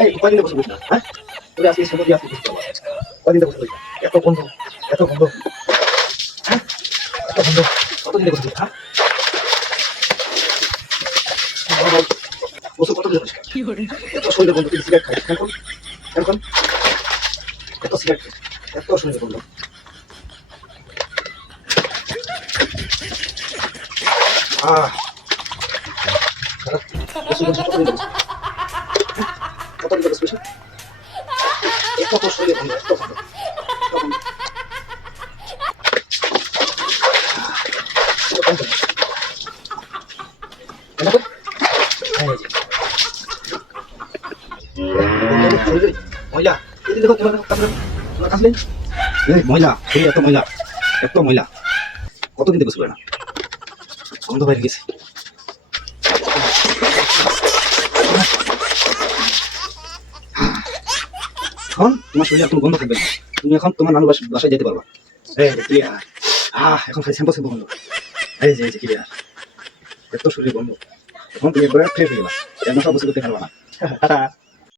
এই কয়দিন বসে বসে না হ্যাঁ তোরে আজকে সময় দিয়ে আজকে বুঝতে পারবো কয়দিন বসে বসে এত বন্ধ এত বন্ধ হ্যাঁ এত বন্ধ কতদিন বসে বসে হ্যাঁ বসে কতদিন বসে এত শরীরে বন্ধ তুই সিগারেট খাই এখন এখন এত সিগারেট এত শরীরে বন্ধ আহ বসে বসে কতদিন বসে বসে কত শরীরে বন্ধ এত বন্ধ ময়লা এই দেখো তোমার কাছে নেই ময়লা শরীর এত ময়লা এত ময়লা কতদিন থেকে বসবে না গন্ধ বাইরে গেছে এখন তোমার শরীরে এখন গন্ধ থাকবে না তুমি এখন তোমার নানু বাসায় যেতে পারবা ক্লিয়ার এখন খালি শ্যাম্পু শ্যাম্পু গন্ধ এই যে ক্লিয়ার এত শরীরে গন্ধ এখন তুমি একবার ফ্রেশ হয়ে গেলা এক মাস অবস্থা করতে পারবা না টাটা